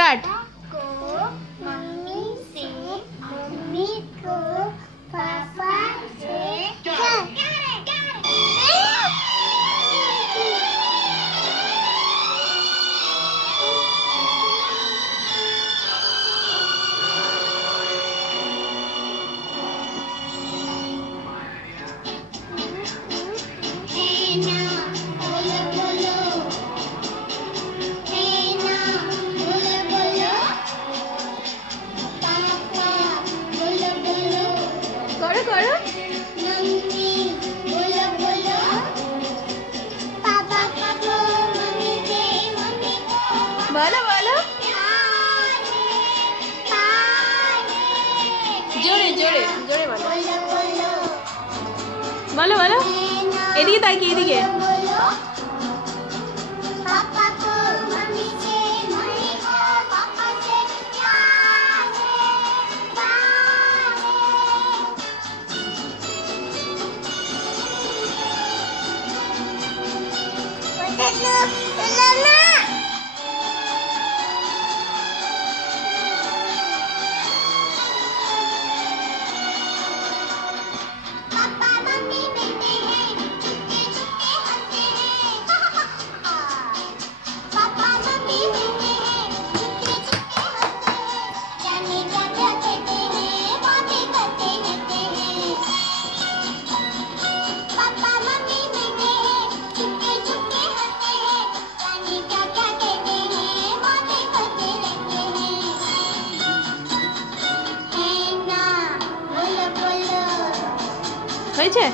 Start. को mummy से, mummy को पापा से। करो करो। मम्मी बोलो बोलो, पापा को मम्मी से, मम्मी को बोलो बोलो। जोरे जोरे जोरे बोलो। बोलो बोलो, बोलो बोलो। एदिके ताकिए एदिके। पापा को मम्मी से, मम्मी को पापा से। पापा मम्मी बैठे हैं, छुट्टे छुट्टे हंसते हैं। पापा मम्मी बैठे हैं, छुट्टे छुट्टे हंसते हैं। जाने क्या क्या कहते हैं, बातें करते रहते हैं। पापा मम्मी बैठे हैं, छुट्टे छुट्टे हंसते हैं। जाने क्या क्या कहते हैं, बातें करते रहते हैं। है ना, बोलो बोलो। হয়েছে?